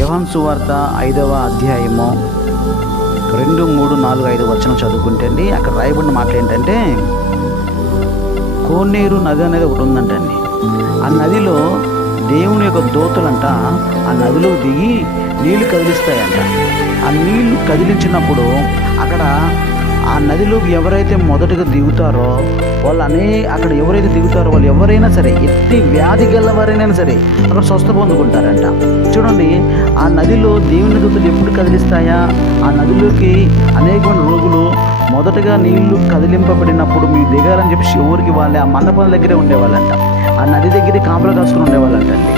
యోహాన్ సువార్త ఐదవ అధ్యాయము రెండు మూడు నాలుగు ఐదు వచనం చదువుకుంటే అండి అక్కడ రాయబడిన మాట ఏంటంటే కోనేరు నది అనేది ఒకటి ఉందంటండి. ఆ నదిలో దేవుని యొక్క దోతలంట ఆ నదిలో దిగి నీళ్ళు కదిలిస్తాయంట. ఆ నీళ్ళు కదిలించినప్పుడు అక్కడ ఆ నదిలోకి ఎవరైతే మొదటగా దిగుతారో వాళ్ళు అనే అక్కడ ఎవరైతే దిగుతారో వాళ్ళు ఎవరైనా సరే ఎట్టి వ్యాధి గలవారైనా సరే అక్కడ స్వస్థ పొందుకుంటారంట. చూడండి ఆ నదిలో దేవుని దూతలు ఎప్పుడు కదిలిస్తాయా? ఆ నదిలోకి అనేకమైన రోగులు మొదటగా నీళ్ళు కదిలింపబడినప్పుడు మీరు దిగాలని చెప్పి ఎవరికి వాళ్ళే ఆ మండపం దగ్గరే ఉండేవాళ్ళంట. ఆ నది దగ్గరే కాపలా కాసుకుని ఉండేవాళ్ళంటండి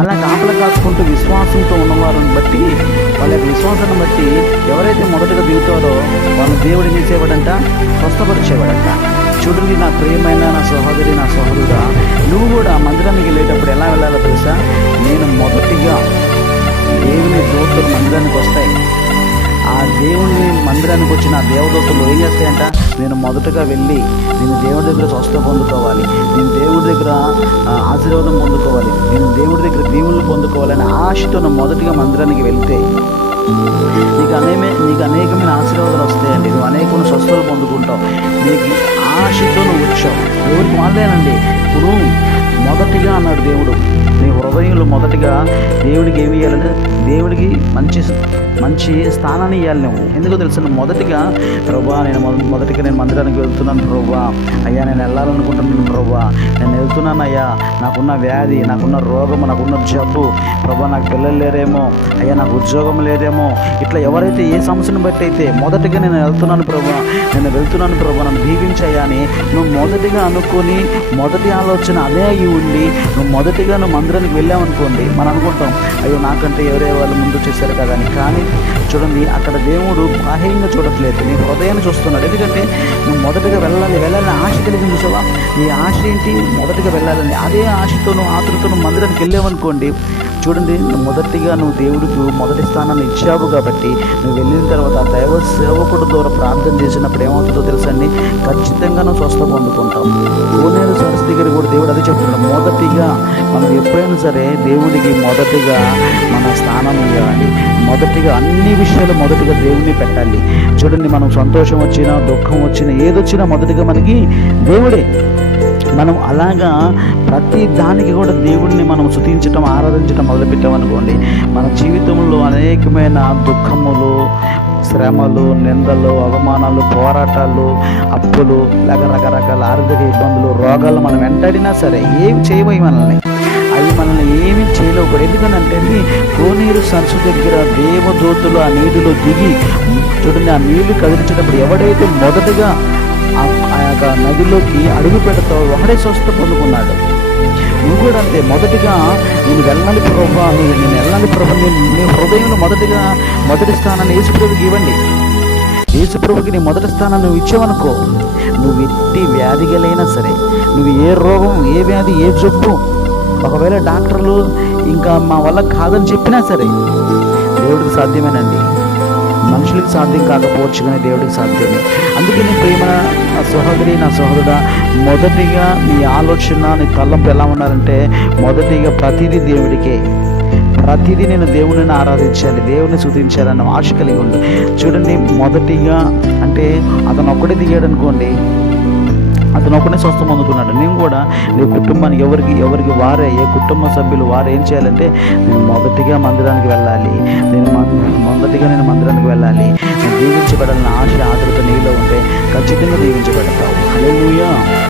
అలా కాపలా కాసుకుంటూ విశ్వాసంతో ఉన్నవారిని బట్టి విశ్వాసాన్ని బట్టి ఎవరైతే మొదటగా దిగుతారో వాళ్ళు దేవుడు ఏం చేసేవాడంట? స్వస్థపరిచేవాడంట. చూడండి నా ప్రియమైన నా సహోదరి నా సహోదరుడా నువ్వు కూడా మందిరానికి వెళ్ళేటప్పుడు ఎలా వెళ్ళాలో తెలుసా? నేను మొదటిగా దేవుని దోతులు మందిరానికి వస్తాయి. ఆ దేవుని మందిరానికి వచ్చిన దేవదూతలు ఏం చేస్తాయంట? నేను మొదటగా వెళ్ళి నేను దేవుడి దగ్గర స్వస్థ పొందుకోవాలి. నేను దేవుడి దగ్గర ఆశీర్వాదం పొందుకోవాలి. నేను దేవుడి దగ్గర దీవులను పొందుకోవాలని ఆశతో మొదటిగా మందిరానికి వెళ్తే నీకు అనేమే నీకు అనేకమైన ఆశీర్వాదాలు వస్తాయండి. నువ్వు అనేకమైన స్వస్థలు పొందుకుంటావు. నీకు ఆశతో నువ్వు వచ్చావు. ఎవరికి వాళ్ళేనండి ఇప్పుడు మొదటిగా అన్నాడు దేవుడు. హృదయంలో మొదటిగా దేవుడికి ఏమి ఇవ్వాలంటే దేవుడికి మంచి మంచి స్థానాన్ని ఇవ్వాలి నువ్వు. ఎందుకో తెలుసు? మొదటిగా ప్రభా నేను మొదటిగా నేను మందిరానికి వెళ్తున్నాను ప్రభా. అయ్యా నేను వెళ్ళాలనుకుంటున్నాను ప్రభా. నేను వెళ్తున్నాను అయ్యా. నాకున్న వ్యాధి నాకున్న రోగము నాకున్న జబ్బు. ప్రభా నాకు పిల్లలు లేరేమో. అయ్యా నాకు ఉద్యోగం లేదేమో. ఇట్లా ఎవరైతే ఏ సమస్యను బట్టి అయితే మొదటిగా నేను వెళ్తున్నాను ప్రభా నేను వెళ్తున్నాను ప్రభా నన్ను దీవించయ్యా అని నువ్వు మొదటిగా అనుకొని మొదటి ఆలోచన అదే అయి ఉండి నువ్వు మొదటిగా నువ్వు మందిరానికి వెళ్ళామనుకోండి మనం అనుకుంటాం అయ్యో నాకంటే ఎవరే వాళ్ళు ముందు చేశారు కదా అని. కానీ చూడండి అక్కడ దేవుడు బాహ్యంగా చూడట్లేదు నీ హృదయాన్ని చూస్తున్నాడు. ఎందుకంటే నువ్వు మొదటగా వెళ్ళాలి వెళ్ళాలని ఆశ కలిగింది చూసావా? నీ ఆశ ఏంటి? మొదటగా వెళ్ళాలని అదే ఆశతో నువ్వు మందిరానికి వెళ్ళామనుకోండి చూడండి నువ్వు మొదటిగా నువ్వు దేవుడికి మొదటి స్థానాన్ని ఇచ్చావు కాబట్టి నువ్వు వెళ్ళిన తర్వాత ఆ దైవ సేవకుడు ద్వారా ప్రార్థన చేసినప్పుడు ఏమవుతుందో తెలుసండి ఖచ్చితంగా నువ్వు స్వస్థ పొందుకుంటావు. కోనేరు సరస్సు దగ్గర కూడా దేవుడు అదే చెప్తున్నాడు. మొదటిగా మనం ఎప్పుడైనా సరే దేవుడికి మొదటిగా మన స్థానం ఇవ్వాలి. మొదటిగా అన్ని విషయాలు మొదటిగా దేవుడిని పెట్టాలి. చూడండి మనం సంతోషం వచ్చినా దుఃఖం వచ్చినా ఏదొచ్చినా మొదటిగా మనకి దేవుడే. మనం అలాగా ప్రతి దానికి కూడా దేవుడిని మనం శుతించటం ఆరాధించటం మొదలుపెట్టామనుకోండి మన జీవితంలో అనేకమైన దుఃఖములు శ్రమలు నిందలు అవమానాలు పోరాటాలు అప్పులు లేక రకరకాల ఆర్థిక ఇబ్బందులు రోగాలు మనం వెంటాడినా సరే ఏమి చేయబోయి మనల్ని? అవి మనల్ని ఏమి చేయలేవు ఎందుకనంటే ఎందుకంటే కోనేరు సరస్సు దగ్గర దేవదూతులు ఆ నీటిలో దిగి చూడండి ఆ నీళ్ళు కదిలించినప్పుడు ఎవడైతే మొదటగా ఆ- ఆ యొక్క నదిలోకి అడుగు పెడతా ఒకడే స్వస్థ పొందుకున్నాడు. నువ్వు కూడా అంతే. మొదటిగా నేను వెళ్ళాలి ప్రభా నేను వెళ్ళాలి ప్రభా నేను నీ హృదయంలో మొదటిగా మొదటి స్థానాన్ని యేసుప్రభుకి ఇవ్వండి. యేసుప్రభుకి నీ మొదటి స్థానాన్ని నువ్వు ఇచ్చావనుకో నువ్వు ఎట్టి వ్యాధిగలైనా సరే నువ్వు ఏ రోగం ఏ వ్యాధి ఏ జబ్బు ఒకవేళ డాక్టర్లు ఇంకా మా వల్ల కాదని చెప్పినా సరే దేవుడికి సాధ్యమేనండి. మనుషులకు సాధ్యం కాకపోవచ్చు కానీ దేవుడికి సాధ్యమే. అందుకే నీ ప్రేమ నా సహోదరి నా సహోదరుడ మొదటిగా నీ ఆలోచన నీ తలంపు ఎలా ఉండాలంటే మొదటిగా ప్రతిదీ దేవుడికే. ప్రతిదీ నేను దేవుడిని ఆరాధించాలి దేవుని స్థుతించాలని ఆశ కలిగి ఉంది చూడండి మొదటిగా అంటే అతను ఒక్కడే దిగాడు అనుకోండి అతను ఒకనే స్వస్థం అందుకున్నాడు. నేను కూడా నీ కుటుంబానికి ఎవరికి ఎవరికి వారే ఏ కుటుంబ సభ్యులు వారు ఏం చేయాలంటే నేను మొదటిగా మందిరానికి వెళ్ళాలి. నేను మం- నేను మందిరానికి వెళ్ళాలి. నేను దీవించబడాలని ఆశ ఆదరత నీలో ఉంటే ఖచ్చితంగా దీవించబడతావు. హల్లెలూయా.